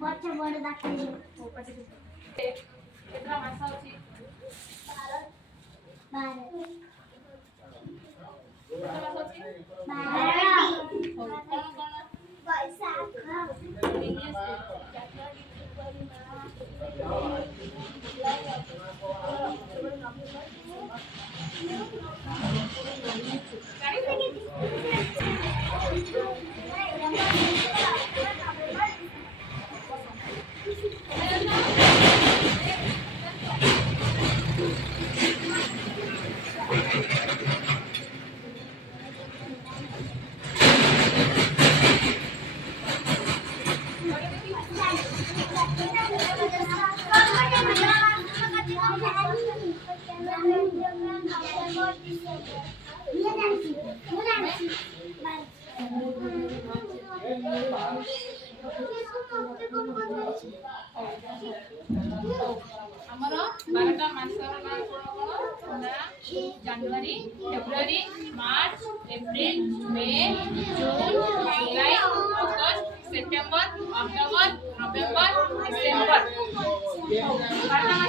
बच्चा बड़ डाक्टर केतरा मास अछि 12 केतरा मास अछि 12 कोन कोन बैसाख इंग्लिश हमर 12टा मासर ना कोन ना जनवरी फेब्रुआरी मार्च अप्रैल मई जून जुलाई अगस्त सितंबर अक्टूबर नवंबर दिसंबर 12टा